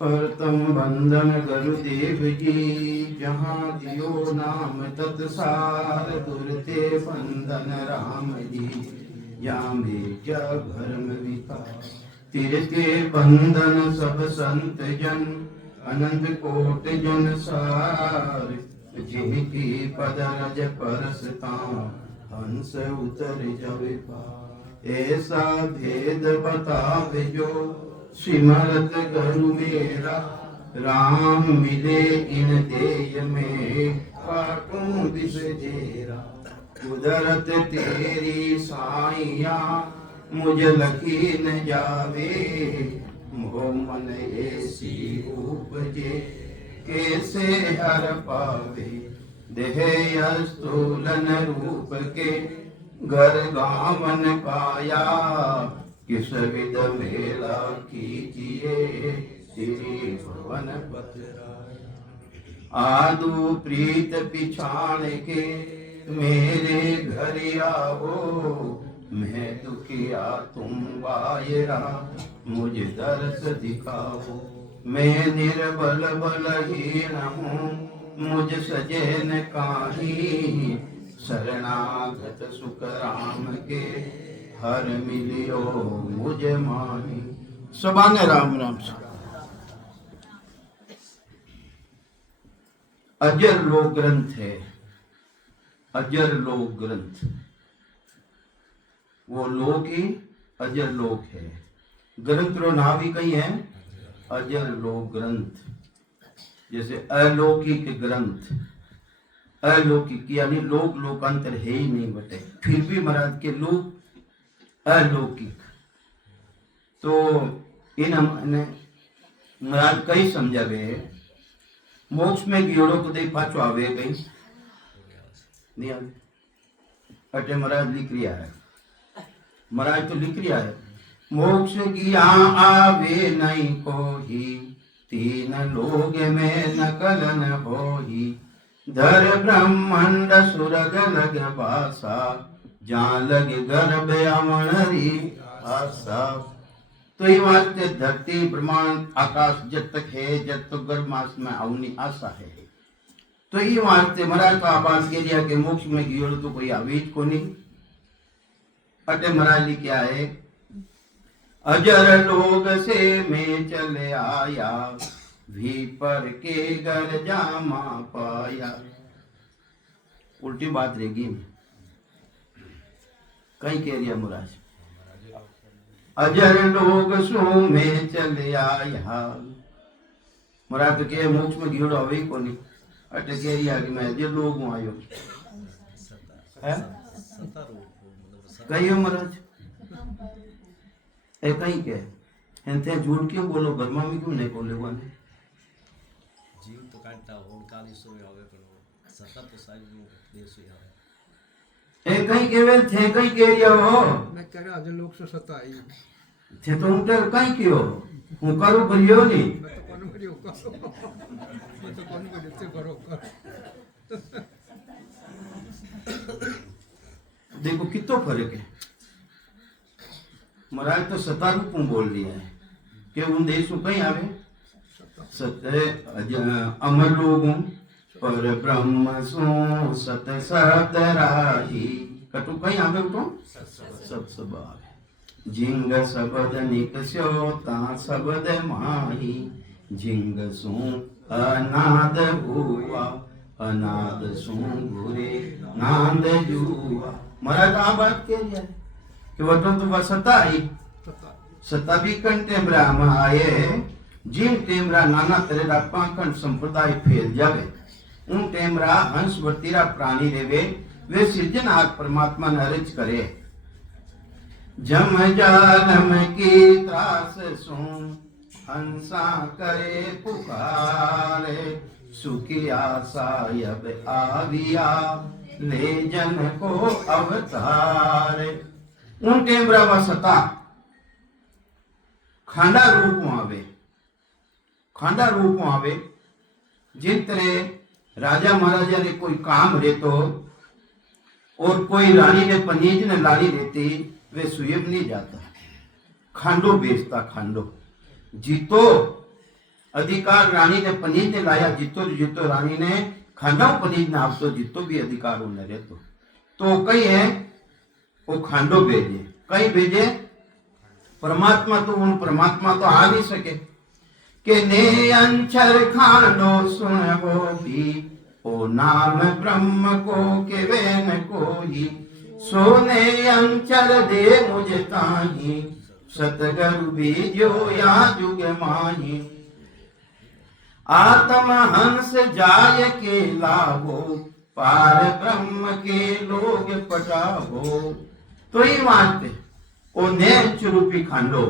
परतम बंधन गुरुदेव जी, जहाँ दियो नाम तत्सार, दुरते बंधन राम जी, जामे क्या भरम विकार। तिरते बंधन सब संत जन, अनंत कोट जन सार, जिनकी पद रज परसता, हंस उतर जवे पार। ऐसा भेद बतावे जो, सिमरत गुरु मेरा, राम मिले इन देय में, काटूं विष जेरा। कुदरत तेरी साइया, मुझ लखी न जावे, मोह मन ऐसी उपजे, कैसे हर पावे। देह यह स्थूलन रूप के, घर गावन काया, किस विध मेला कीजिए, श्री भवन पतराया। आदु प्रीत पिछाड़ के, मेरे घर आओ, मैं दुखिया तुम बायरा, मुझे दर्श दिखाओ। मैं निर्बल बलहीन हूँ, मुझ सजे न काही, शरणागत सुख राम के, हर मिलियो मुझे माही। सबाने राम राम से। अजर लोक ग्रंथ है, अजर लोक ग्रंथ। वो लोक ही अजर लोक है। ग्रंथ रो नाम ही कहीं है अजर लोक ग्रंथ। जैसे अलौकिक ग्रंथ, अलौकिक यानी लोक लोकांतर है ही नहीं बटे, फिर भी महाराज के लोक अलौकिक। तो इन हमने महाराज कई समझा गए। मोक्ष में गियोड़ो तो दे पाछो आवे कहीं नहीं आवे। अटे महाराज लिख रिया है, महाराज तो लिख रिया है, मोक्ष किया आवे नहीं कोही, तीन लोग में नकल न होही। धर ब्रह्मांड सुरग लग बासा, जहाँ लगे गर्भ अमणरी आशा। तो ये वास्ते धरती ब्रह्मांड आकाश जब तक है, जब तक गर्भ मास में आवनी आशा है। तो ये वास्ते महाराज का आवाज के दिया कि मोक्ष में गियोड़ तो कोई आवेज को नहीं। अटे महाराज जी क्या है, अजर लोग से मैं चले आया, भी पर के घर जामा पाया। उल्टी बात रहेगी, कहीं कह रिया महाराज, अजर लोग सो में चले आया। महाराज तो के मोक्ष में गियोड़ आवे को नहीं। अटे कह रिया कि मैं अजर लोग हूं आयो है कही हो महाराज ए कहीं के हैं झूठ क्यों बोलो, बर्मा में क्यों नहीं बोले वाने जीव तो कांटा होन काली सोए आवे पण सता तो साइड में देश आवे ए कहीं केवे थे कहीं के रिया हो मैं कह रहा आज लोग से सता आई थे तो उनके कहीं क्यों हूं करू बलियो नहीं मैं तो कौन करियो करो मैं तो कौन करियो ते करो कर देखो कितो फर्क है। महाराज तो सता रूप में बोल दिया है कि उन देशों कहीं आवे सत्य अमर लोगों पर ब्रह्म सो सत सत राही। कटु कहीं आवे तो सब सब आवे। झिंग शब्द निकस्यो ता शब्द माही, झिंग सो अनाद हुआ, अनाद सो घुरे नाद जुआ। महाराज आ बात के लिए कि वटो तो वह सता आई, सता भी कण टेमरा में आए। जिन टेमरा नाना तरह पाखंड संप्रदाय फैल जावे, उन टेमरा हंस वर्तीरा प्राणी रेवे, वे सृजन आग परमात्मा न अर्ज करे। जम जालम की त्रास सुन, हंसा करे पुकारे, सुखी आशा अब आविया, ले जन को अवतारे। उन टेमरा व सता खांडा रूप में आवे, खांडा रूप में आवे। जिन तरह राजा महाराजा ने कोई काम रहतो और कोई रानी ने पनीज ने लाड़ी रहती, वे सुयब नहीं जाता, खांडो बेचता। खांडो जीतो अधिकार रानी ने पनीर ने लाया जीतो जीतो रानी ने खांडो पनीर ने आप तो जीतो भी अधिकार उन्हें रहतो तो कई है वो खांडो भेजे कई भेजे परमात्मा तो उन परमात्मा तो आ नहीं सके के ने अंचर खांडो सुन वो भी ओ नाम ब्रह्म को के वेन को ही सोने अंचल दे मुझे ताही सतगुरु बीजो या जुग माही आत्म हंस जाय के लाभो पार ब्रह्म के लोग पटावो तो ही वास्ते ओ नेच रूपी खांडो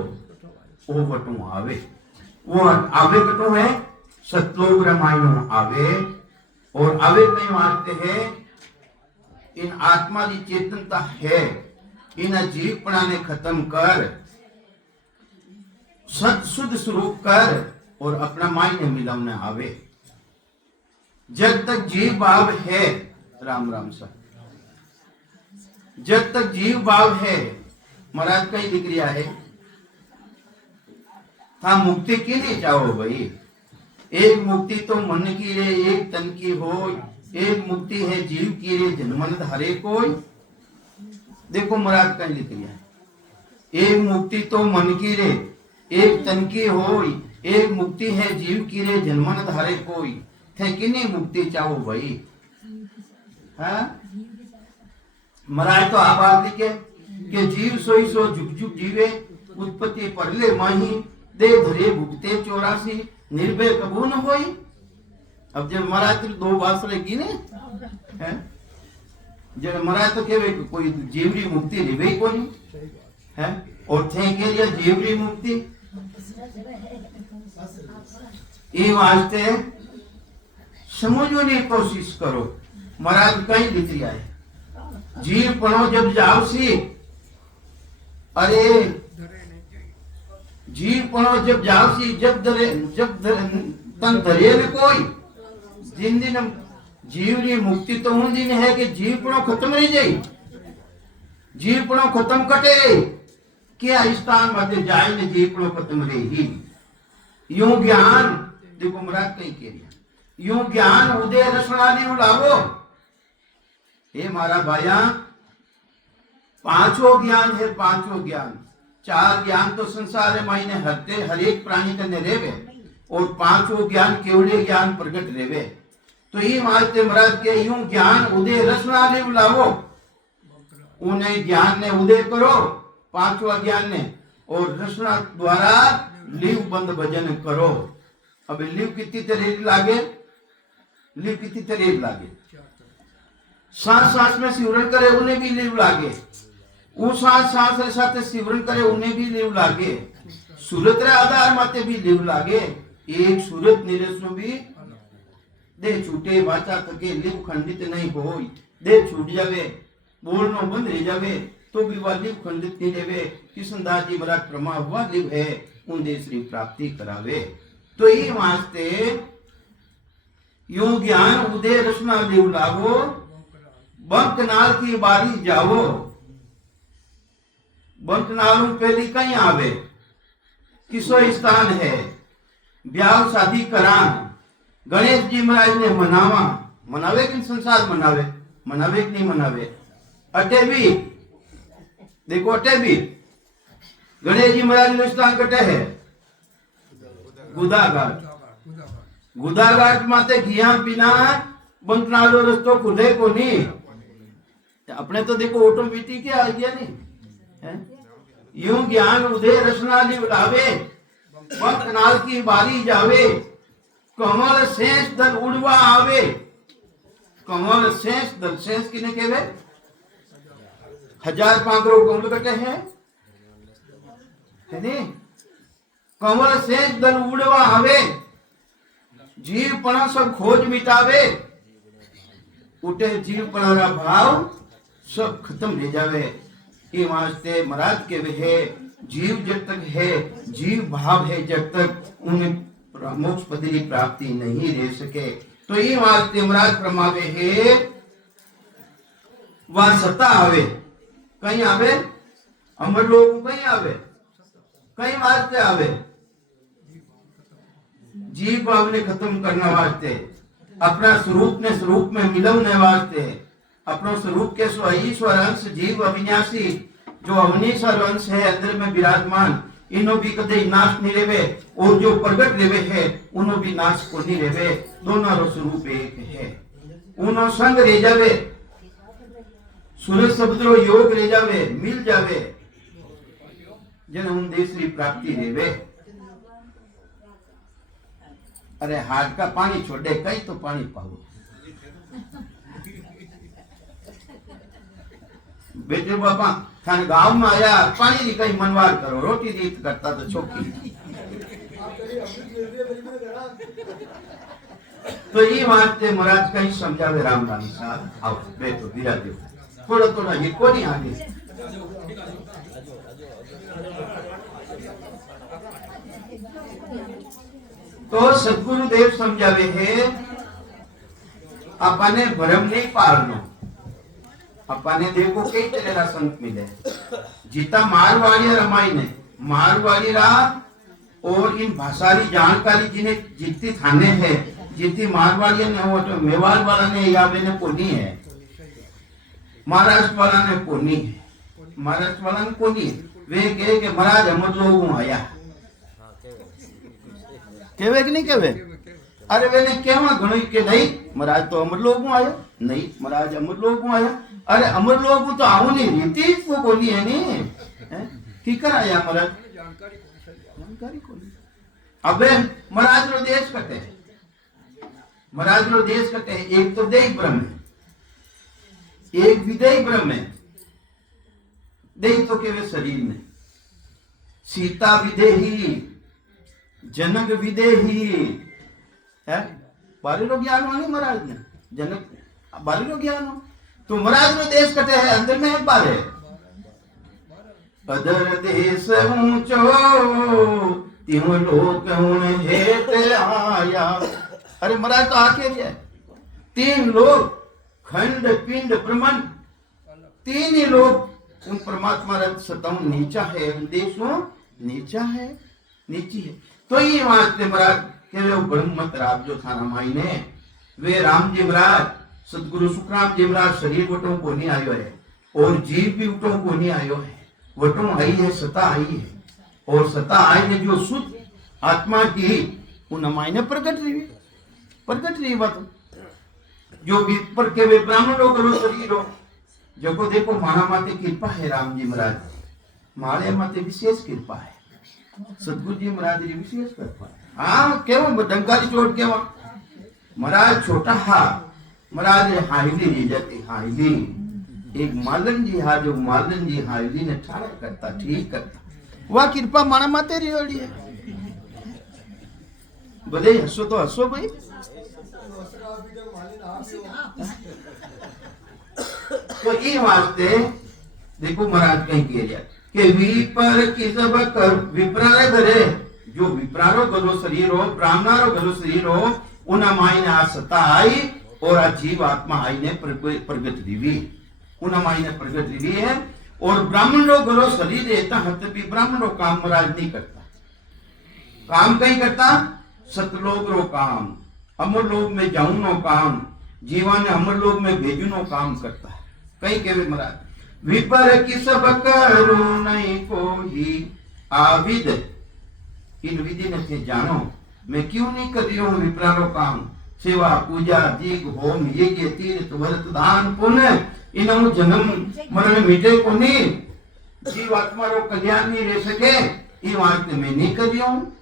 ओ वटू आवे वो आवे कटो है सतलोक रामायण आवे और आवे कई वास्ते है इन आत्मा की चेतनता है इन जीवपणा ने खत्म कर सत शुद्ध स्वरूप कर और अपना मायने मिलावने आवे जब तक जीव भाव है राम राम सा जब तक जीव भाव है महाराज कई दिख रहा है था मुक्ति की नहीं चाहो भाई एक मुक्ति तो मन की रे एक तन की हो एक मुक्ति है जीव की रे जन्मन धारे कोई देखो महाराज कहीं लिख रहा है एक मुक्ति तो मन की रे एक तन की हो एक मुक्ति है जीव की रे जन्मन धारे कोई थे किन्हीं मुक्ति चाहो भाई हाँ महाराज तो आप बात लिखे कि जीव सोई सो झुक झुक जीवे उत्पत्ति परले माही दे धरे भुगते 84 निर्भय कबू न होई अब जब महाराज तो दो बात रहेगी ने हैं जब महाराज तो कहे कोई जीवरी मुक्ति रिवे को नहीं है और थे के लिए जीवरी मुक्ति ये वास्ते समझने की कोशिश करो महाराज कहीं लिख रहा है जीव पढ़ो जब जाओ सी अरे जीव पढ़ो जब जाओ सी जब तन धरे न कोई जिन दिन जीव री मुक्ति तो उन दिन है कि जीव पढ़ो खत्म रही जाए जीव पढ़ो खत्म कटे क्या स्थान मध्य जाए ने जीव पढ़ो खत्म रही यूं ज्ञान देखो महाराज कहीं कह रहा यूं ज्ञान उदय रसनाली उलावो हे मारा भाया पांचों ज्ञान है पांचों ज्ञान चार ज्ञान तो संसार है मायने हरते हर एक प्राणी करने रेवे और पांचों ज्ञान केवले ज्ञान प्रकट रेवे तो ये मारते महाराज के यूं ज्ञान उदय रसनाली उलावो उन्हें ज्ञान ने उदय करो पांचवा ज्ञान ने और रसना द्वारा लिव बंद भजन करो अब लिव कितनी तरह लागे लिव कितनी तरह लागे सांस सांस में सिमरन करे उन्हें भी लिव लागे वो सांस सांस के साथ सिमरन करे उन्हें भी लिव लागे सूरत रे आधार माते भी लिव लागे एक सूरत निरसो भी दे छूटे वाचा थके लिव खंडित नहीं हो दे छूट जावे बोलनो बंद रह जावे तो भी वह लिव खंडित नहीं रेवे किशनदास जी महाराज प्रमा हुआ लिव है उन श्री प्राप्ति करावे तो ये वास्ते यूं ज्ञान उदय रसना लिव लावो बंकनाल की बारी जावो बंकनाल पहली कहीं आवे किसो स्थान है ब्याह शादी करा गणेश जी महाराज ने मनावा मनावे कि संसार मनावे मनावे कि नहीं मनावे अटे भी देखो अटे भी गणेश जी महाराज नो स्थान कटे है गुदाघाट गुदाघाट माते घिया बिना बंकनालो रस्तो खुदे को नहीं अपने तो देखो ऑटोमेटिक आ गया नहीं यूं ज्ञान उदय रसना लिवलावे बंकनाल की बारी जावे कमल शेष दल उड़वा आवे कमल शेष दल शेष किने केवे 1500 कमल कटे हैं है नहीं कमल शेष दल उड़वा आवे जीवपणा सब खोज मिटावे उठे जीवपणा भाव सब खत्म ले जावे ये वास्ते महाराज के वे जीव जब तक है जीव भाव है जब तक उन्हें मोक्ष पद की प्राप्ति नहीं रह सके तो ये वास्ते महाराज प्रमावे है वह सत्ता आवे कहीं आवे अमर लोग कहीं आवे कहीं वास्ते आवे जीव भाव ने खत्म करने वास्ते, अपना स्वरूप ने स्वरूप में मिलवने वास्ते, अपनो स्वरूप के स्व ईश्वर अंश जीव अविनाशी जो अवनीश्वर अंश है अंदर में विराजमान, इनो भी कदे नाश नहीं रेवे, और जो प्रगट रेवे है उनो भी नाश को नहीं रेवे, दोनों रो स्वरूप एक है। उनो संग रह जावे, सूरज शब्द रो योग रह जावे, मिल जावे, जन उन देशरी प्राप्ति रेवे। अरे हाथ का पानी छोड़े कई तो पानी पाओ। बेटे बापा थाने गांव में आया पानी की कई मनवार करो, रोटी रीत करता तो छोकी। तो ये वास्ते महाराज कहीं समझावे रामदानी साहब, आओ बैठो विराजो, थोड़ा थोड़ा ये कोनी आगे। तो सदगुरु देव समझावे है अपने भरम नहीं पालनो। अपने देखो कई तरह का संत मिले, जीता मारवाड़ी रमाई ने मारवाड़ी रा, और इन भाषारी जानकारी जिन्हें जितनी थाने है, जितनी मारवाड़ी ने वो तो मेवाड़ वाला ने या ने कोनी है, महाराष्ट्र वाला ने कोनी है, महाराष्ट्र वाला ने कोनी है। वे कहे कि महाराज अमर लोग आया, केवे कि नहीं केवे? अरे वे ने केवा घणो के नहीं महाराज तो अमर लोग आया, नहीं महाराज अमर लोग आया। अरे अमर लोग तो आओ नहीं रीति वो बोली है नहीं की कर आया महाराज, जानकारी को नहीं। अबे महाराज रो देश कटे है, महाराज रो देश कटे है, एक तो देह ब्रह्म है, एक विदेह ब्रह्म है। देह तो केवल शरीर में, सीता विदेही, जनक विदेही है, बारी रो ज्ञान हो नहीं महाराज ने, जनक बारी रो ज्ञान हो। तो महाराज में देश कटे है, अंदर में एक बार है, अदर देश ऊंचो तिम लोक हेत आया। अरे महाराज तो आके है, तीन लोग खंड पिंड ब्रह्मंड, तीन ही लोग उन परमात्मा सताऊ नीचा है, उन देशों नीचा है, नीची है। तो ये वास्ते महाराज के वो ब्रह्म मत राम जो था रामाई ने, वे राम जी महाराज सतगुरु सुखराम जी महाराज शरीर वटों को नहीं आयो है, और जीव भी वटों को नहीं आयो है, वटों आई है, सता आई है, और सता आई ने जो शुद्ध आत्मा की उन माई ने प्रकट रही बात जो पर के वे ब्राह्मण लोग रो शरीर हो, जो को देखो माना माते कृपा है राम जी महाराज, मारे माते विशेष कृपा है, सतगुरु जी महाराज जी विशेष कृपा है। हाँ केव डंकारी चोट केवा महाराज छोटा हा महाराज हाईली रही जाती, हाईली एक मालन जी हा, जो मालन जी हाईली ने ठाड़ा करता ठीक करता, वह कृपा माना माते रही है। भले हसो तो हसो भाई। तो ये वास्ते देखो महाराज कहीं कह दिया कि विपर की सब कर विप्रारे धरे, जो विप्रारो गलो शरीर हो, ब्राह्मणारो गलो शरीर हो, उना माई ने आ सत्ता आई और आ जीव आत्मा आई ने प्रगट रिवी, उना माई ने प्रगट रिवी है। और ब्राह्मण लोग गलो शरीर रहता हत भी ब्राह्मण रो काम महाराज नहीं करता, काम कहीं करता सतलोक रो काम, अमर लोक में जाऊं नो काम, जीवा ने अमर लोक में भेजू नो काम करता है। कहीं कहे महाराज विपर की सब करू नहीं कोई आविद, इन विधि ने थे जानो मैं क्यों नहीं कर रही हूँ विप्रारो काम, सेवा पूजा दीग होम यज्ञ तीर्थ व्रत दान पुण्य, इन जन्म मरण मिटे को नहीं, जीव आत्मा रो कल्याण नहीं रह सके, ये वास्ते मैं नहीं कर रही हूँ।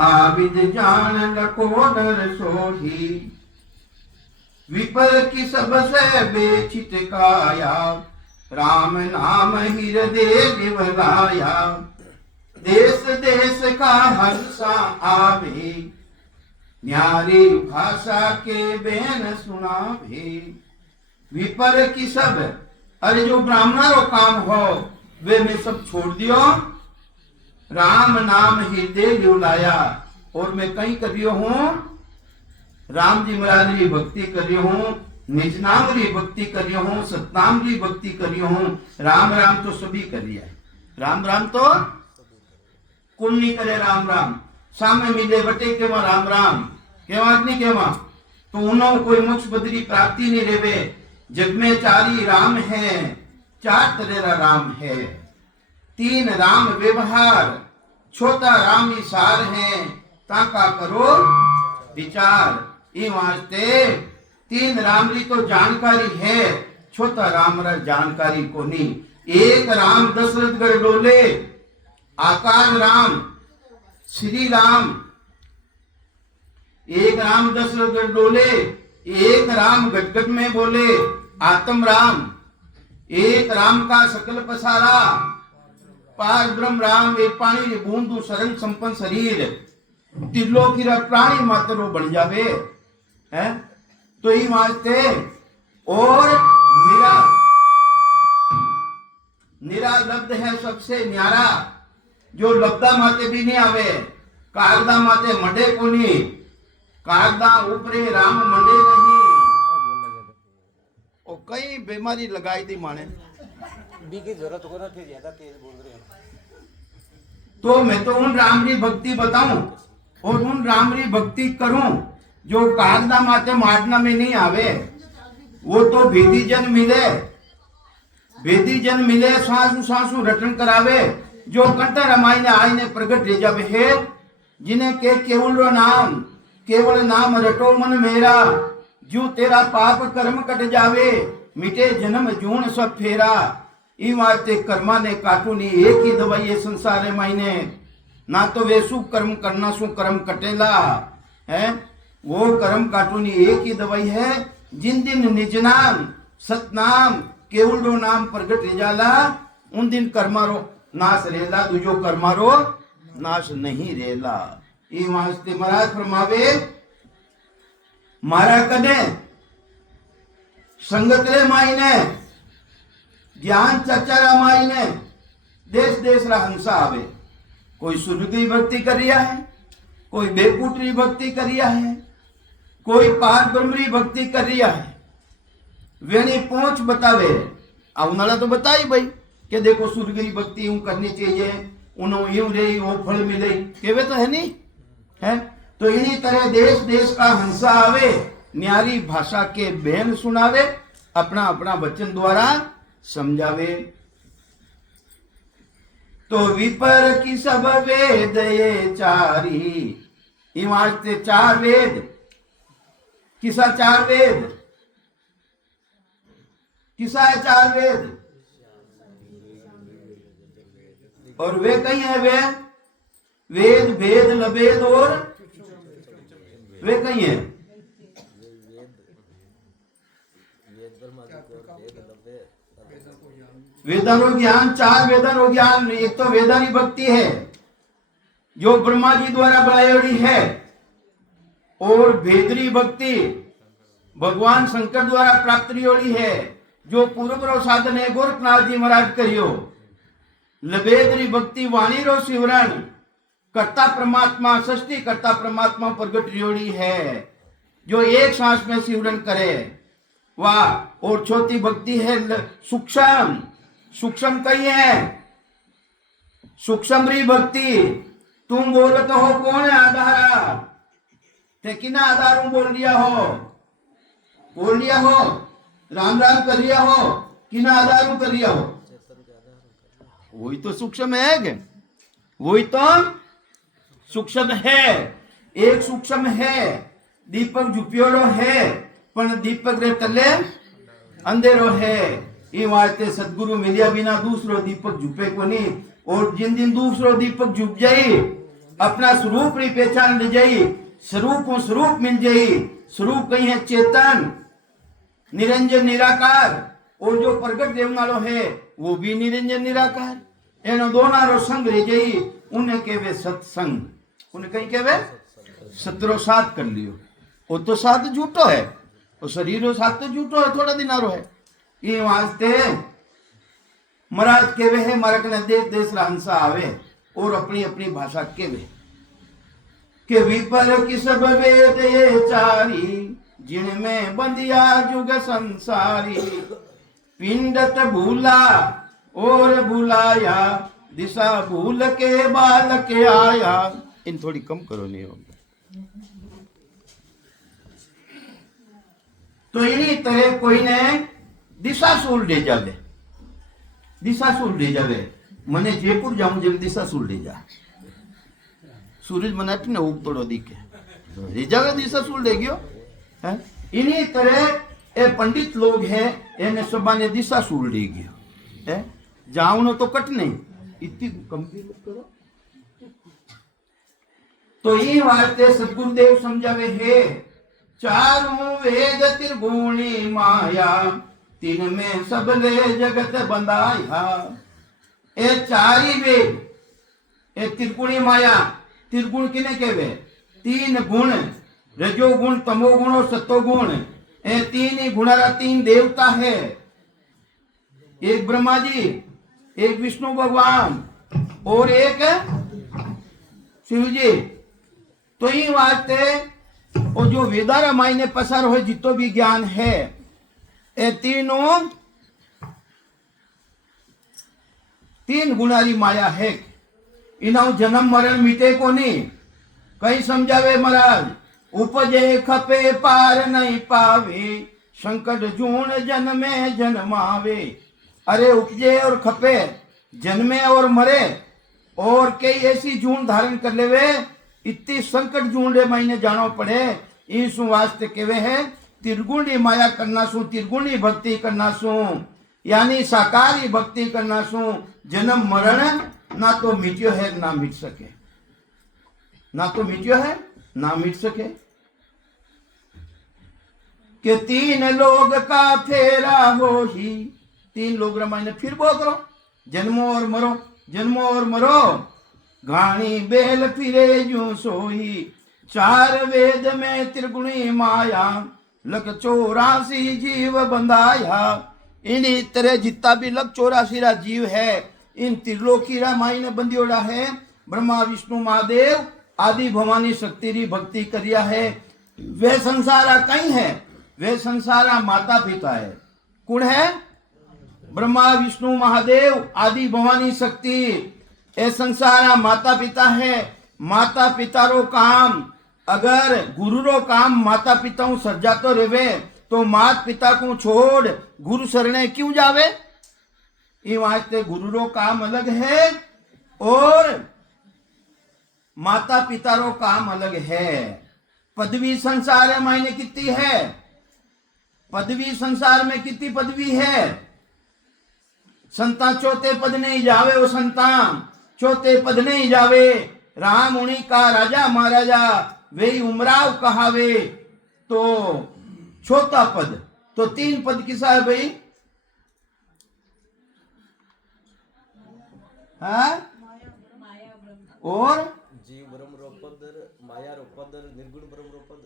आविद जान लको नर सोही, विपर की सबसे बेचित काया, राम नाम हृदय दिवलाया, देश देश का हंसा आवे, न्यारी भाषा के बेन सुनावे। विपर की सब, अरे जो ब्राह्मणों काम हो वे मैं सब छोड़ दियो, राम नाम हृदय दिवलाया, और मैं कहीं कर रही हूँ राम जी महाराज की भक्ति कर रही हूँ, निज नाम की भक्ति कर रही हूँ, सतनाम की भक्ति कर रही हूँ। राम राम तो सभी कर लिया है, राम राम तो कुल नहीं करे राम राम, सामे मिले बटे केवा राम राम, केवा नहीं केवा, तो उन्हों कोई मोक्ष बदरी प्राप्ति नहीं रेवे। जग में चारी राम है, चार तरेरा राम है, तीन राम व्यवहार, छोटा राम ही सार है, ताका करो विचार। ये वास्ते तीन राम री तो जानकारी है, छोटा राम रा जानकारी को नहीं। एक राम दशरथ गढ़ डोले, आकार राम श्री राम, एक राम दशरथ गढ़ डोले, एक राम गटगट में बोले आत्म राम, एक राम का सकल पसारा, पार ब्रह्म राम, एक पानी री बूंदू सरंग संपन्न शरीर, त्रिलोकी रा प्राणी मात्र वो बन जावे है। तो ये वास्ते और निरा लब्ध है सबसे न्यारा, जो लब्धा माते भी नहीं आवे, कागदा माते मडे को नहीं, कागदा ऊपरे राम मंडे नहीं। और कई बीमारी लगाई थी माने बी की जरूरत को ना, फिर ज्यादा तेज बोल रहे हो। तो मैं तो उन राम की भक्ति बताऊं और उन राम की भक्ति करूं जो कागदा माते मारना में नहीं आवे। वो तो भेदी जन मिले, भेदी जन मिले, सांसू सांसू रटन करावे, जो कंठ रमाई ने आई ने प्रगट ले जावे है, जिन्हें के केवल नाम, केवल नाम रटो मन मेरा, जो तेरा पाप कर्म कट जावे, मिटे जन्म जून सब फेरा। ई वास्ते कर्मा ने काटू नहीं, एक ही दवाई है संसार मायने, ना तो वे शुभ कर्म करना सु कर्म कटेला है, वो कर्म काटू नहीं एक ही दवाई है। जिन दिन निज नाम सतनाम केवल नाम प्रगट ले जाला, उन दिन कर्मारो नाश रेला, दूजो कर्मारो नाश नहीं रेला। ई वास्ते महाराज फरमावे, मारा कने संगत रे मायने, ज्ञान चर्चा रा मायने, देश देश रा हंसा आवे। कोई सूर्य की भक्ति कर रिया है, कोई बेकुट री भक्ति कर रिया है, कोई पार ब्रह्म री भक्ति कर रिया है। वेणी पहुंच बतावे, आवनाला तो बताई भाई कि देखो सूर्य की भक्ति यूं करनी चाहिए, उन्हों यूं रही वो फल मिले, केवे तो है नहीं है। तो इन्हीं तरह देश देश का हंसा आवे, न्यारी भाषा के बहन सुनावे, अपना अपना वचन द्वारा समझावे। तो विपर की सब वेद ये चारी, वास्ते चार वेद, किसा चार वेद, किसा है चार वेद, और वे कई है वे वेद भेद लभेद, और वे कई है वेदानो ज्ञान, चार वेदानो ज्ञान। एक तो वेदानी भक्ति है जो ब्रह्मा जी द्वारा बनाई है, और भेदरी भक्ति भगवान शंकर द्वारा प्राप्त होती है, जो पूर्व साधन है गोरखनाथ जी महाराज करियो। लबेदरी भक्ति वाणी रो शिवरण, कर्ता परमात्मा सृष्टि कर्ता परमात्मा प्रगट रियोड़ी है, जो एक सांस में शिवरण करे वाह। और छोटी भक्ति है सूक्ष्म, सूक्ष्म कही है सूक्ष्म री भक्ति। तुम बोलत हो कौन है आधारा, ते किना आधार बोल लिया हो, बोल लिया हो, राम राम कर लिया हो, किना आधार कर लिया हो, वही तो सूक्ष्म है, वही तो सूक्ष्म है। एक सूक्ष्म है दीपक झुपियोड़ो है, पण दीपक रे तले अंधेरो है। ये वास्ते सदगुरु मिलिया बिना दूसरो दीपक झुपे को नहीं। और जिन दिन दूसरो दीपक झुप जाई, अपना स्वरूप री पहचान ले जाई, स्वरूप को स्वरूप मिल जाई। स्वरूप कहीं है चेतन निरंजन निराकार, और जो प्रगट देव वालो है वो भी निरंजन निराकार। एनो दोनारो संग रह जाई, उन्हें केवे सत्संग, उन्हें कहीं केवे सतरो साथ कर लियो। वो तो साथ झूठो है, और शरीरो साथ तो झूठो है, थोड़ा दिनारो है। ये वास्ते महाराज केवे है मारा कने देश देश रा हंसा आवे, और अपनी अपनी भाषा केवे के विपर की सब वेद ये चारी, जिनमें बंदिया जुग संसारी। पिंडत भूला और भुलाया दिशा भूल के बालक आया। इन थोड़ी कम करो नहीं होगा। तो इन्हीं तरह कोई ने दिशाशूल ले जावे, दिशाशूल ले जावे। मने जयपुर जाऊं जब दिशाशूल ले जा, सूरज मनाटी ने उगतोड़ो दिखे ले जावे, दिशाशूल ले गयो है। इन्हीं तरह ए पंडित लोग हैं, एने सभा ने दिशाशूल ले गयो है। जाऊनो तो कट नहीं, इतनी गंभीर मत करो। तो ये वास्ते सदगुरुदेव समझावे है, चारों वेद त्रिगुणी माया, तीन में सबले जगत बंधाया। ए चारी वेद, ए त्रिगुणी माया, त्रिगुण किने कहवे? तीन गुण, रजोगुण, तमोगुण और सत्वगुण। ए तीन ही गुणारा तीन देवता है, एक ब्रह्मा जी, एक विष्णु भगवान और एक शिव जी। तो ये वास्ते और जो वेदारा मायने पसार हो जितो भी ज्ञान है, ए तीनों तीन गुणारी माया है। इना जन्म मरण मिटे को नहीं, कहीं समझावे महाराज, उपजे खपे पार नहीं पावे, संकट जून जन्मे जन्मावे। अरे उपजे और खपे, जन्मे और मरे, और कई ऐसी जून धारण कर लेवे, इतनी संकट जूंडे महीने जानो पड़े। इस वास्ते केवे है त्रिगुणी माया करना सु, त्रिगुणी भक्ति करना सु, यानी साकारी भक्ति करना सु। जन्म मरण ना तो मिट्यो है ना मिट सके, ना तो मिट्यो है ना मिट सके। कि तीन लोग का फेरा हो ही, तीन लोग रामायण फिर बोल करो, जन्मो और मरो, जन्मो और मरो, घाणी बेल फिरे जू सोई। चार वेद में त्रिगुणी माया, लख 84 जीव बंधाया। इन्हीं तरह जितना भी लख 84 जीव है, इन त्रिलोकी रामायण बंदियोड़ा है। ब्रह्मा विष्णु महादेव आदि भवानी शक्ति री भक्ति करिया है। वे संसारा कहीं है, वे संसारा माता पिता है। कौन है? ब्रह्मा विष्णु महादेव आदि भवानी शक्ति, ए संसारा माता पिता है। माता पिता रो काम, अगर गुरु रो काम माता पिता सर्जातो रेवे, तो मात पिता को छोड़ गुरु शरणे क्यों जावे? ये वास्ते गुरु रो काम अलग है और माता पिता रो काम अलग है। पदवी संसार मायने कितनी है? पदवी संसार में कितनी पदवी है? संता चौथे पद नहीं जावे, वो संतान चौथे पद नहीं जावे। राम उन्हीं का राजा महाराजा, वे उमराव कहावे। तो चौथा पद, तो तीन पद किसा है भाई? हाँ? और जीव ब्रह्म रो पद, माया रो पद, निर्गुण ब्रह्म रो पद,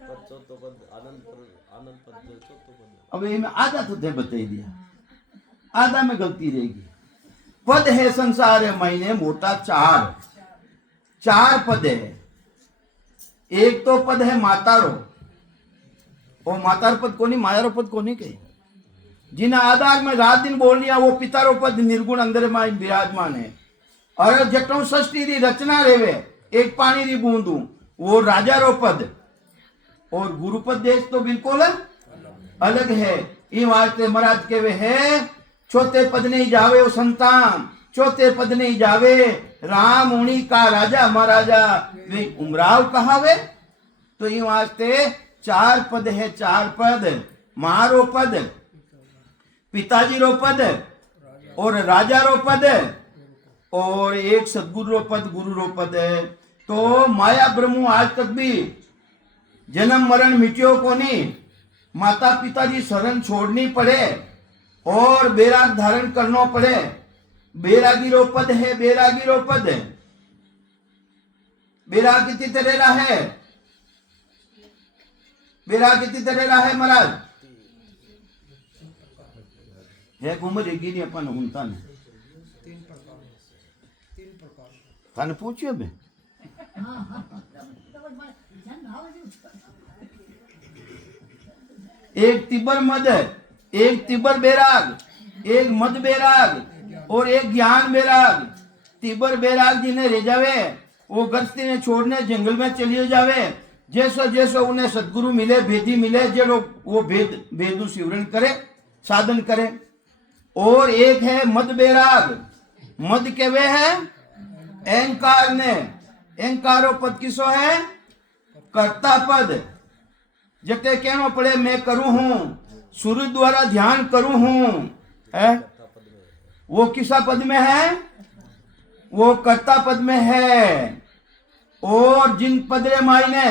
पद चौथो पद, आनंद पद चौथो पद। अब मैं आधा तो दे बता दिया, आधा में गलती रहेगी। पद है संसार महीने मोटा चार पद है। एक तो पद है मातारो, वो मातार पद को नहीं, मायारो पद को नहीं कही। जिन्हें आधार में रात दिन बोल लिया, वो पितारो पद निर्गुण अंदर में विराजमान है। और जटों षष्ठी री रचना रेवे, एक पानी री बूंदू, वो राजा रो पद। और गुरुपद देश तो बिल्कुल अलग है। ये वास्ते महाराज के वे है, चौथे पद नहीं जावे वो संतान, चौथे पद नहीं जावे। राम उन्हीं का राजा महाराजा, वे उमराव कहावे। तो ये वास्ते चार पद है, चार पद, मारो पद, पिताजी रो पद और राजा रो पद, और एक सदगुरु रो पद, गुरु रो पद है। तो माया ब्रह्म आज तक भी जन्म मरण मिट्यो को नहीं, माता पिता जी शरण छोड़नी पड़े और बैराग धारण करना पड़े। बैरागी रो पद है, बैरागी रो पद। बैराग कितनी तरह है? बैराग कितनी तरह है महाराज? है घूम रेगी नहीं अपन उनता ने थाने पूछियो बे। एक तिब्बर मद, एक तिब्बर बैराग, एक मद बैराग, और एक ज्ञान बैराग तिबर बैराग जी ने रह जावे, वो गृहस्थी ने छोड़ने जंगल में चलिए जावे। जैसो जैसो उन्हें सदगुरु मिले, भेदी मिले, जो वो भेदु सिवरण करे, साधन करे। और एक है मद बैराग, मद के वे है अहंकार ने, अहंकारो पद किसो है कर्ता पद। जटे कहना पड़े मैं करूं हूं, सूर्य द्वारा ध्यान करूं हूं, है वो किसा पद में है, वो कर्ता पद में है। और जिन पदरे मायने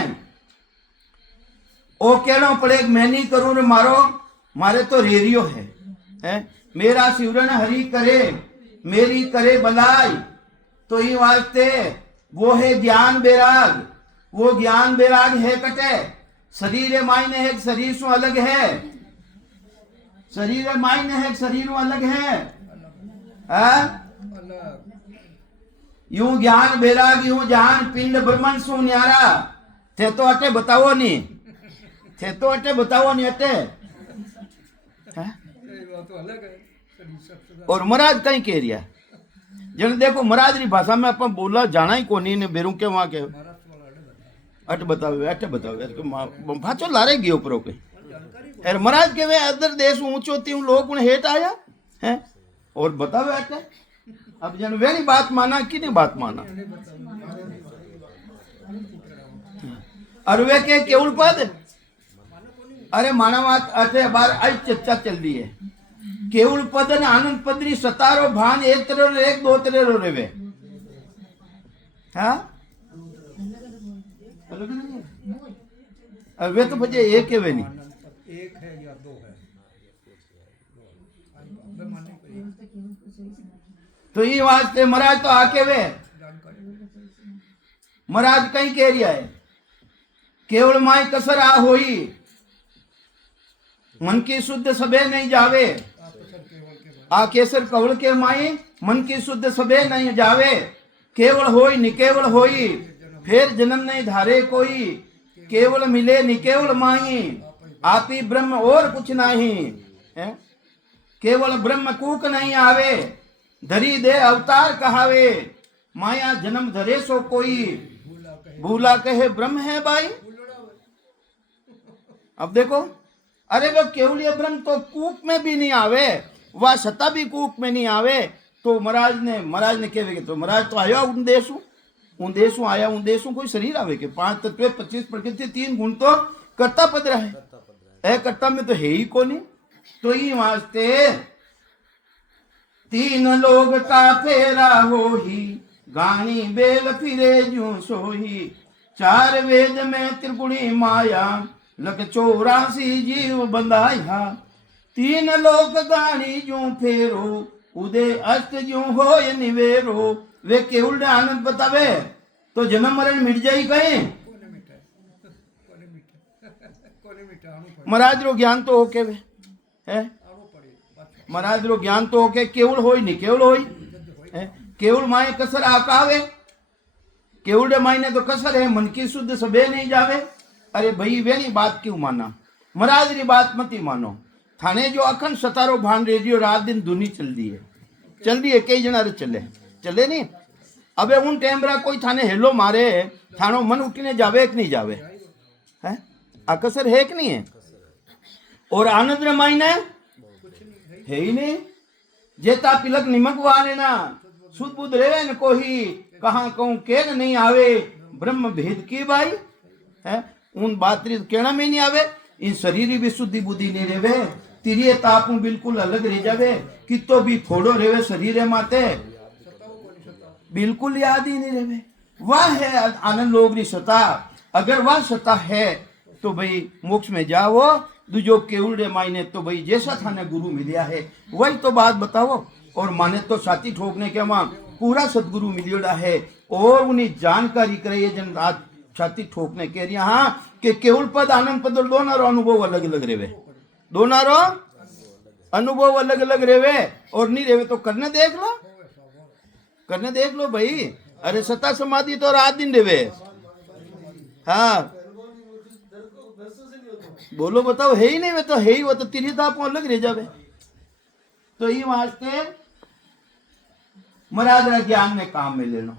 वो कहना पड़े मैं नहीं करूं रे मारे तो रेरियो है? मेरा सिवरण हरि करे, मेरी करे भलाई। तो ये वास्ते वो है ज्ञान बैराग, वो ज्ञान बैराग है कटे। शरीर मायने है, शरीर से अलग है, शरीर मायने है, शरीर अलग है। यूं ज्ञान बैराग, यूं ज्ञान पिंड ब्रह्मन सु न्यारा। थे तो अटे बताओ नहीं, थे तो अटे बताओ नहीं अटे। और महाराज कहीं कह रिया जन देखो, महाराज री भाषा में अपन बोला जाना ही कोनी ने बेरू के वहां के अट बतावे भाचो लारे गयो परो के। अरे महाराज के वे अदर देश ऊंचो तीन लोग उन हेठ आया हैं और बतावे अटे। अब जन वेनी बात माना कि नहीं बात माना। और वे के केवल पद, अरे माना बात अटे बार आई चर्चा चल रही है। केवल पद ने आनंद पदरी सतारो भान एक तरह एक दो तरह रेवे। हाँ वे तो बचे एक है, वे नहीं एक है या दो है। तो ये वास्ते महाराज तो आके वे महाराज कहीं कह रिया है, केवल माई कसर आ होई, मन की शुद्ध सबे नहीं जावे। आ केसर कवल के माई मन की शुद्ध सबे नहीं जावे। केवल होई निकेवल होई, फिर जन्म नहीं धारे कोई। केवल मिले निकेवल माई, आप ही ब्रह्म और कुछ नहीं है। केवल ब्रह्म कूक नहीं आवे, धरी दे अवतार कहावे। माया जन्म धरे सो कोई, भूला कहे ब्रह्म है भाई। अब देखो, अरे वो केवलीय ब्रह्म तो कूक में भी नहीं आवे, वह सता भी कूक में नहीं आवे। तो महाराज ने कहे तो महाराज तो आया उन देशों आया, उन देशों कोई शरीर आवे के 5 तत्व 25 प्रकृति 3 गुण तो कर्ता पद रहे। कर्ता में तो है ही कोनी। तो ये वास्ते 3 लोग का फेरा हो ही, गानी बेल फिरे जू सोही। 4 वेद में त्रिगुणी माया, लख 84 जीव बंधाया। 3 लोग गानी जू फेरो, उदय अष्ट जू हो निवेरो। वे केवल आनंद बतावे तो जन्म मरण मिट जाई कहीं। महाराज रो ज्ञान तो होके वे है, महाराज रो ज्ञान तो होके केवल होई नहीं केवल होई है। केवल माए कसर आकावे, केवल माई ने तो कसर है, मन की शुद्ध सबे नहीं जावे। अरे भाई वे नहीं बात क्यों माना, महाराज री बात मत ही मानो। थाने जो अखंड सतारो भान रेडियो रात दिन धुनी चल रही है, कई जना चले नहीं। अबे उन टेम्बरा कोई थाने हेलो मारे, थानो मन उठने जावे कि नहीं जावे है, अकसर है कि नहीं है। और आनंद रमाई ने है ही नहीं। जेता पिलक निमक वाले ना सुध बुध रेवे न कोही, कहाँ कहूं के नहीं आवे। ब्रह्म भेद की भाई है, उन बात कहना में नहीं आवे। इन शरीर भी शुद्धि बुद्धि नहीं रेवे, तिरिये तापू बिल्कुल अलग रह जावे। कितो भी थोड़ो रेवे शरीर माते, बिल्कुल याद ही नहीं रेवे। वह है आनंद लोग री सता। अगर वह सता है तो भाई मोक्ष में जाओ। दूजो केवल मायने तो भाई जैसा थाने गुरु मिलिया है वही तो बात बताओ। और माने तो साथी ठोकने के वहां पूरा सदगुरु मिलियोड़ा है, और उन्हें जानकारी करे जन रात छाती ठोकने के रही। हाँ कि केवल पद आनंद पद दोनों अनुभव अलग अलग रेवे, दोनों अनुभव अलग अलग रेवे। और नहीं रेवे तो करने देख लो भाई। अरे सता समाधि तो रात दिन रेवे। हाँ बोलो बताओ, है ही नहीं वे तो है ही, वो तो तिरिता अलग रह जावे। तो ये वास्ते महाराज रा ज्ञान ने काम में लेनो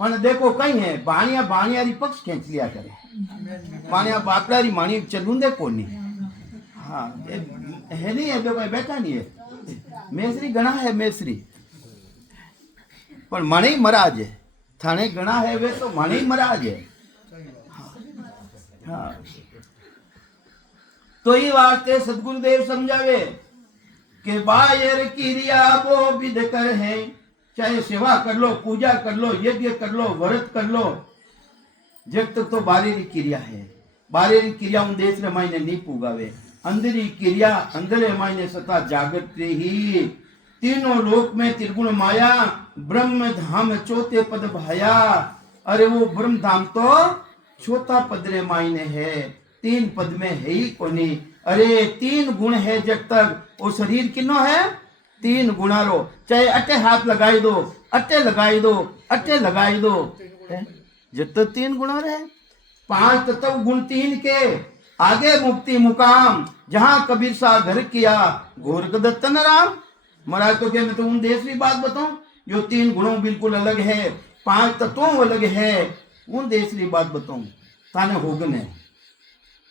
पण देखो कई है भाणिया भाणिया री पक्ष खेच लिया करे भाणिया बापड़ा री माणी चलूंदे कोनी हाँ है नहीं है देखो बैठा नहीं है मेसरी गणा है मेसरी पर मणि महाराज है थाने गणा है वे तो मणि महाराज है हाँ तो ये वास्ते सदगुरुदेव समझावे कि बायर क्रिया वो विध कर है चाहे सेवा कर लो पूजा कर लो यज्ञ कर लो व्रत कर लो जब तक तो बाहरी क्रिया है बाहरी क्रिया उन देश रे मायने नहीं पुगावे अंदरी क्रिया अंदरे मायने सता जागृत ही तीनों लोक में त्रिगुण माया ब्रह्म धाम चौथे पद भाया अरे वो ब्रह्म धाम तो चौथा पद रे मायने है तीन पद में है ही कोनी अरे तीन गुण है जब तक वो शरीर किनो है तीन गुणारो चाहे अटे हाथ लगाई दो अटे लगाई दो अटे लगाई दो जब तक तीन गुणा रहे पांच तत्व गुण तीन के आगे मुक्ति मुकाम जहां कबीर सा घर किया गोरख दत्तन राम महाराज तो क्या मैं तो उन देश की बात बताऊं जो तीन गुणों बिल्कुल अलग है पांच तत्वों अलग है उन देश की बात बताऊं थाने होगन है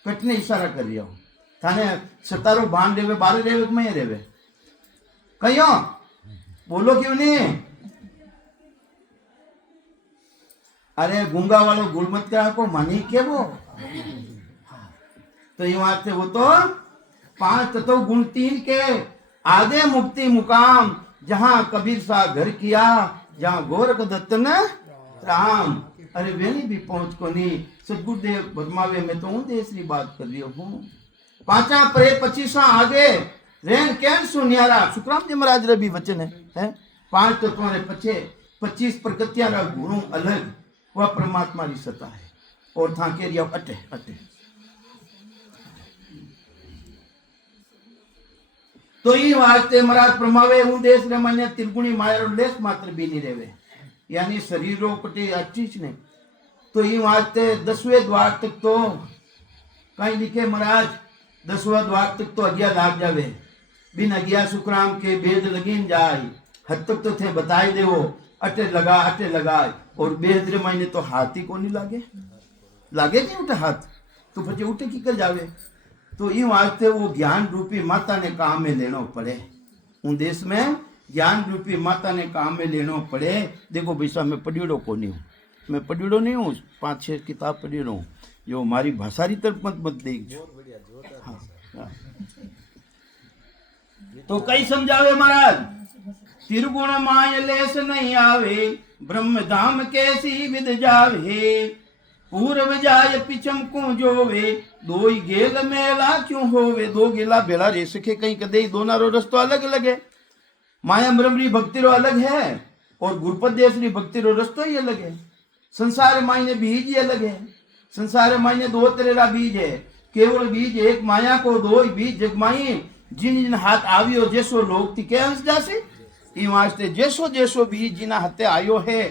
कटने इशारा कर रहा हूं थाने सतारो भान रेवे बारह रेवे कि मैं रेवे कहियो बोलो क्यों नहीं अरे गूंगा वालों गुलमत का को मानी के वो तो ये बात है वो तो पांच तत्व गुण तीन के आगे मुक्ति मुकाम जहां कबीर सा घर किया जहां गोरख दत्त ने राम अरे वेनी भी पहुंच को नहीं सदगुरुदेव बरमावे में तो हूं देश की बात कर रही हूं पांचा परे 25 आगे रेन कैन सुनियारा सुखराम जी महाराज रे भी वचन है पांच तत्वों रे पछे 25 प्रकृतियां रा गुणों अलग वह परमात्मा की सत्ता है और था के रिया अटे अटे तो ये वास्ते महाराज प्रमावे उन देश रे मान्य त्रिगुणी माया लेस मात्र भी नहीं रेवे यानी शरीरों पटे अच्छी ने तो ये वास्ते 10वें द्वार तक तो कहीं लिखे महाराज 10वां द्वार तक तो अज्ञा लाग जावे बिन अज्ञा सुखराम के भेद लगीन जाए हद तक तो थे बताई दे वो अटे लगा और बेहद रे महीने तो हाथ ही को नहीं लागे नहीं उठे हाथ तो फिर उठे की कर जावे तो ये वास्ते वो ज्ञान रूपी माता ने काम में लेना पड़े उन देश में ज्ञान रूपी माता ने काम में लेना पड़े देखो भैसा मैं पढ़ियोड़ो को नहीं हूँ मैं पढ़ियोड़ो नहीं हूँ 5-6 किताब पढ़ियोड़ो हूँ जो हमारी भाषा री तरफ मत देख हाँ, हाँ। तो कई समझावे महाराज त्रिगुण माय लेस नहीं आवे ब्रह्म धाम कैसी विद जावे पूर्व जाय पिछम को जोवे दो गेल मेला क्यों होवे दो गेला बेला रे सके कहीं कदे दोना रो रस्तो अलग अलग है माया ब्रह्म री भक्ति रो अलग है और गुरुपद देश री भक्ति रो रस्तो ही अलग है संसार मायने बीज ही अलग है संसार मायने दो तेरा बीज है केवल बीज एक माया को दो बीज जगमाई जिन जिन हाथ आवियो जैसो लोग थी के अंश जासे ई वास्ते जैसो जैसो बीज जिना हते आयो है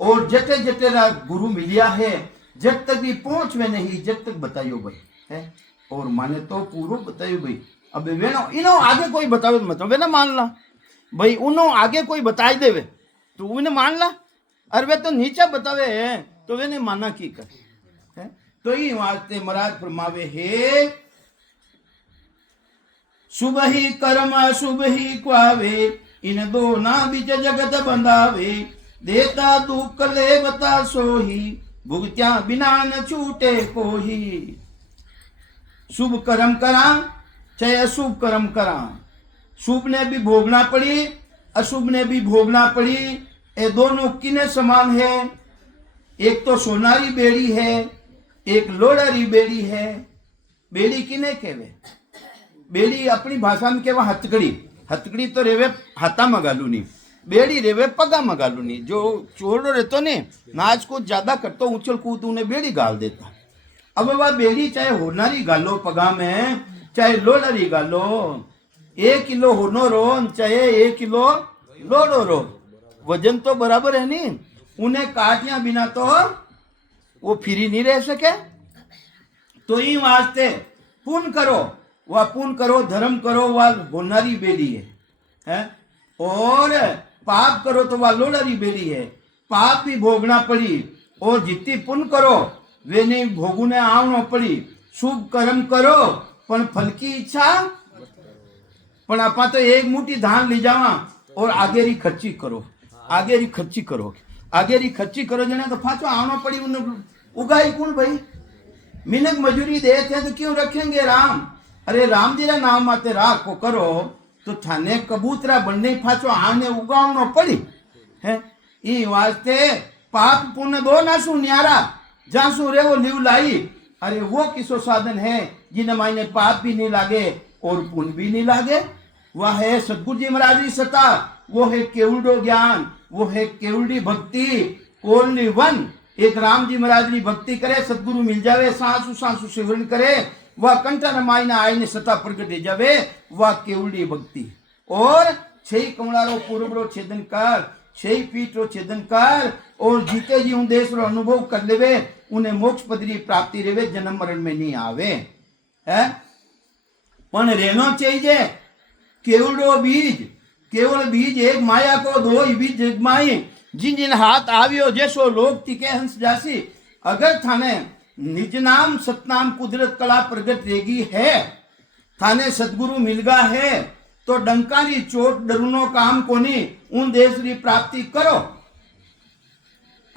और जटे जटे रा गुरु मिलिया है जब तक भी पहुंच में नहीं जब तक बताइयो भाई है और माने तो पूरा बताइयो भाई अब वेनो इनो आगे कोई बतावे मतलब वे ना मान ला भाई उनो आगे कोई बताई देवे तो उन्हें मान ला अरे वे तो नीचे बतावे है तो वे ने माना की कर है तो ये वास्ते महाराज फरमावे है शुभ ही कर्म अशुभ ही क्वावे इन दो ना बीच जगत बंधावे देता दुख ले बता सोही भुगत्या बिना न छूटे कोही शुभ कर्म करा चाहे अशुभ कर्म करा शुभ ने भी भोगना पड़ी अशुभ ने भी भोगना पड़ी ये दोनों किने समान है एक तो सोनारी बेड़ी है एक लोड़ारी बेड़ी है बेड़ी किने कहवे बेड़ी अपनी भाषा में कहवा हथकड़ी हथकड़ी तो रेवे हाथा मगालू नहीं बेड़ी रेवे पगा मगालू नहीं जो चोरो रहतो ने नाच को ज्यादा करतो उछल कूद उन्हें बेड़ी गाल देता अब वह बेड़ी चाहे होनारी गालो पगा में चाहे लोड़ारी गालो 1 किलो होनो रो चाहे 1 किलो लोड़ो रो वजन तो बराबर है नहीं उन्हें काटिया बिना तो वो फ्री नहीं रह सके तो ही वास्ते पुण्य करो वह पुण्य करो धर्म करो वह होनारी बेड़ी है और पाप करो तो वह लोलरी बेरी है, पाप भी भोगना पड़ी, और जितनी पुण्य करो वे नहीं भोगने आवनो पड़ी। शुभ कर्म करो पण फल की इच्छा, पण आपा तो एक मुट्ठी धान ले जावा और आगे री खर्ची करो, आगे री खर्ची करो, आगे री खर्ची करो, जने तो फाचो आवनो पड़ी। उन्हें उगाई कौन भाई? मिनक मजूरी देते हैं तो क्यों रखेंगे राम? अरे राम जी रा नाम माते राखो करो तो थाने कबूतरा बनने फाचो आने उगावनो पड़ी है। ई वास्ते पाप पुण्य दो ना सु न्यारा जासु रे वो लिव लाई। अरे वो किसो साधन है जिन्हें मायने पाप भी नहीं लागे और पुण्य भी नहीं लागे? वह है सतगुरु जी महाराज की सत्ता, वो है केवड़ो ज्ञान, वो है केवड़ी भक्ति। ओनली वन, एक राम जी महाराज की भक्ति करे, सतगुरु मिल जावे, सांसु सांसु सिमरन करे, वह कंठा रमायना आईने सत्ता प्रकट हो जावे, वह केवड़ी भक्ति। और छह कमलारो पूर्वरो छेदन कर, छह पीठरो छेदन कर, और जीते जी उन देश रो अनुभव कर लेवे, उन्हें मोक्ष पदरी प्राप्ति रेवे, जन्म मरण में नहीं आवे है। पण रेनो चाहिए केवड़ो बीज, केवल बीज एक माया को दो बीज जगमाई, जिन जिन हाथ आवियो जैसो लोग तिके हंस जासी। अगर थाने निज नाम सतनाम कुदरत कला प्रगट रेगी है, थाने सतगुरु मिलगा है, तो डंकारी चोट डरुनो काम कोनी, उन देश री प्राप्ति करो।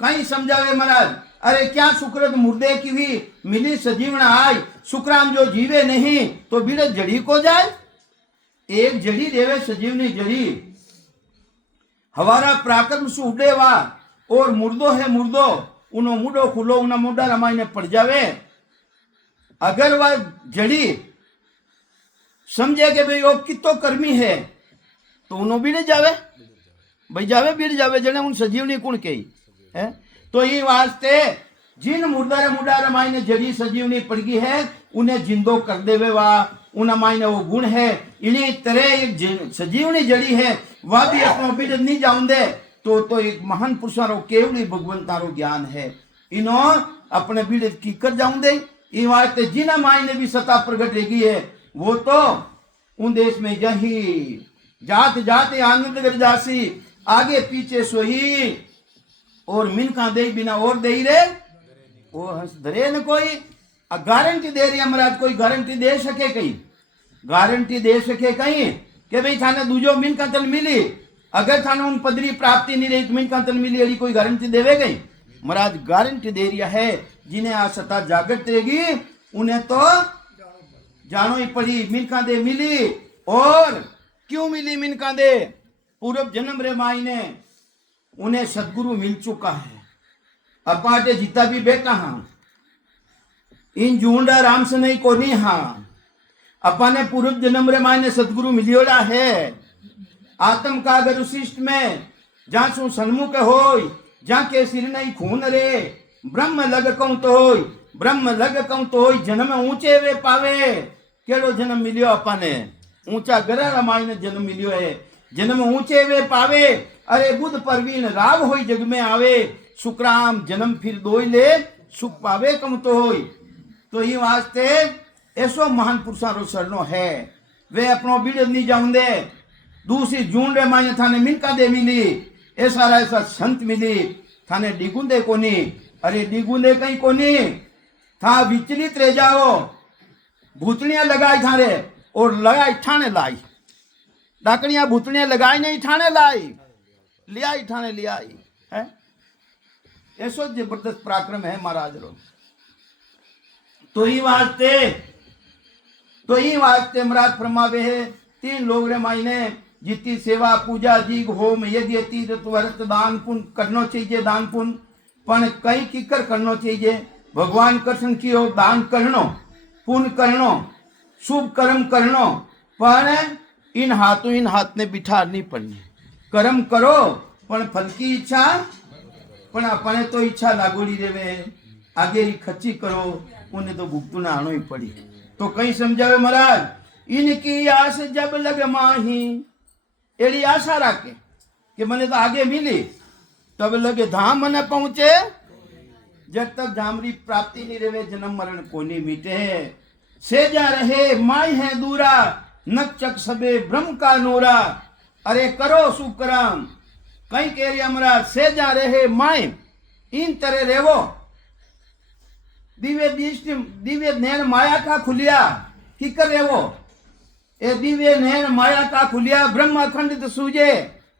कहीं समझावे महाराज, अरे क्या सुकृत मुर्दे की भी मिली सजीवना आई, सुखराम जो जीवे नहीं तो बीड़े जड़ी को जाए। एक जड़ी देवे सजीवनी जड़ी, हवारा प्राक्रम सु उडेवा, और मुर्दो है मुर्दो, उनो मुडो खुलो, उना मुडा रमाईने पड़ जावे। अगर वह जड़ी समझे कि भाई वो कितो कर्मी है तो उनो बीड़े जावे, भाई जावे बीड़ जावे, जने उन सजीवनी कुण कही है। तो ये वास्ते जिन मुर्दा मुडा रमाईने जड़ी सजीवनी पड़ गई है, उन्हें जिंदो कर देवे, वा उन मायने वो गुण है। इन्हीं तरह एक सजीवनी जड़ी है, वह भी अपना बीड़ नहीं जाऊं दे, तो एक महान पुरुषारो केवली भगवंतारो ज्ञान है। इनो अपने बीड़ की कर जाऊं दे। ये वास्ते जिन मायने भी सत्ता प्रगट रेगी है, वो तो उन देश में यही जात जाते आनंद कर जासी, आगे पीछे सोही, और मिनका दे बिना और दे रे वो हंस धरे न कोई। गारंटी दे रही है महाराज, कोई गारंटी दे सके कहीं? गारंटी दे सके कहीं कि भाई थाने दूजो मिनका तल मिली, अगर थाने उन पदरी प्राप्ति नहीं रही तो मिनका तल मिली, अड़ी कोई गारंटी देवे गई? महाराज गारंटी दे रही है, जिन्हें आ सत्ता जागृत रहेगी उन्हें तो जानो ही पड़ी। मिनका दे मिली, और क्यों मिली मिनका दे? पूर्व जन्म रे मायने उन्हें सदगुरु मिल चुका है। अपाटे जितना भी बेटा हाँ, इन जूंडा राम से नहीं कोनी हाँ, अपा ने पूर्व जन्म रे मायने सदगुरु मिलियोड़ा है। आत्म का अगर उशिष्ट में जहाँ सु सन्मुख होय, जहाँ के सिर नहीं खून रे, ब्रह्म लग कहूं तो होय, ब्रह्म लग कहूं तो होय, जन्म ऊंचे वे पावे। केड़ो जन्म मिलियो अपा ने? ऊंचा गरा रामायण जन्म मिलियो है, जन्म ऊंचे वे पावे। अरे बुद्ध परवीन राव होई जग में आवे, सुखराम जन्म फिर दोई ले, सुख पावे कम तो होय। तो ये वास्ते ऐसो महान पुरुषारो शरणो है, वे अपनो बीड़ नहीं जाऊं दे। दूसरी जून रे मायने थाने मिनका दे मिली, ऐसा संत मिली, थाने डिगुंदे कोनी। अरे डिगुंदे कहीं कोनी, था विचलित रह जाओ, भूतनिया लगाई थारे और लगाई ठाणे लाई, डाकनिया भूतनिया लगाई नहीं ठाणे लाई, लियाई ठाणे लियाई है। ऐसो जबरदस्त पराक्रम है महाराज रो। तो ही वास्ते महाराज फरमावे है, तीन लोग रे मायने जितनी सेवा पूजा जीग होम यज्ञ तीर्थ व्रत दान पुण्य करनो चाहिए। दान पुण्य पण कई किकर करनो चाहिए? भगवान कृष्ण की ओर दान करनो, पुण्य करनो, शुभ कर्म करनो, पण इन हाथ ने बिठा नहीं पड़नी। कर्म करो पण फल की इच्छा, पण अपने तो इच्छा लागोड़ी देवे, आगे री खर्ची करो, उन्हें तो भुगतू ना आनो ही पड़ी। तो कहीं समझावे महाराज, इनकी आस जब लग माही, एड़ी आशा राखे कि मने तो आगे मिली, तब लगे धाम मने पहुंचे। जब तक धामरी प्राप्ति नहीं रहे, जन्म मरण को नहीं मिटे। से जा रहे माई है दूरा, नक चक सबे ब्रह्म का नूरा। अरे करो सुकरम, कई कह रही महाराज से जा रहे माए इन तरह रेवो दिव्य दृष्टि दिव्य नैन माया का खुलिया की कर रेवो ए दिव्य नैन माया का खुलिया ब्रह्म अखंडित सूझे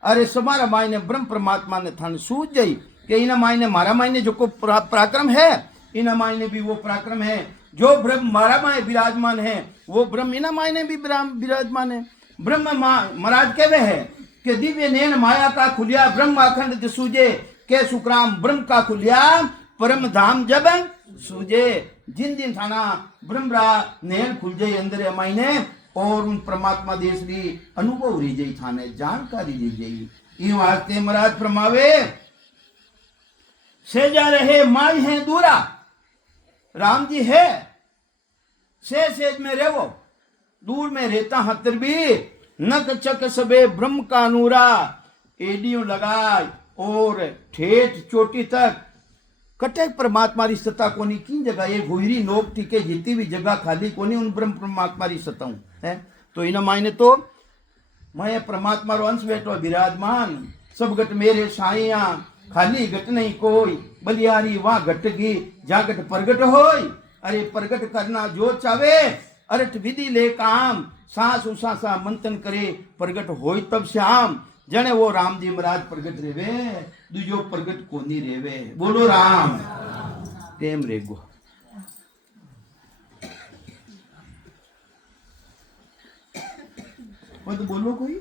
अरे समारा मायने ब्रह्म परमात्मा ने थाने सूझ गई कि इना मायने मारा मायने जो को पराक्रम है इना मायने भी वो पराक्रम है जो ब्रह्म मारा माय विराजमान है वो ब्रह्म इना मायने भी विराजमान है ब्रह्म महाराज कहवे है कि दिव्य नैन माया का खुलिया ब्रह्म अखंड सूझे के सुखराम ब्रह्म का खुलिया परम धाम जब सूझे जिन दिन थाना ब्रह्मरा नैन खुल जाए अंदर मायने और उन परमात्मा देश की अनुभव रही जाई थाने जानकारी दी जाई ये वास्ते महाराज फरमावे से जा रहे माई है दूरा राम जी है से सेज में रेवो दूर में रहता हतर भी नक चक सबे ब्रह्म का नूरा एडियों लगाए और ठेठ चोटी तक कटेक परमात्मा री सत्ता कोनी की जगह ये हुईरी नोक टीके जीती भी जगह खाली कोनी उन ब्रह्म परमात्मा री सत्ता है तो इन मायने तो मैं परमात्मा रो अंश बैठो विराजमान सब गट मेरे साइया खाली गट नहीं कोई बलियारी वहां गट की जा गट प्रगट होय अरे प्रगट करना जो चावे अरठ विधि ले काम सांस उसासा मंथन करे प्रगट होय तब श्याम जने वो राम जी महाराज प्रगट रेवे दूजो प्रगट कोनी रेवे बोलो राम टेम रेगो तो बोलो कोई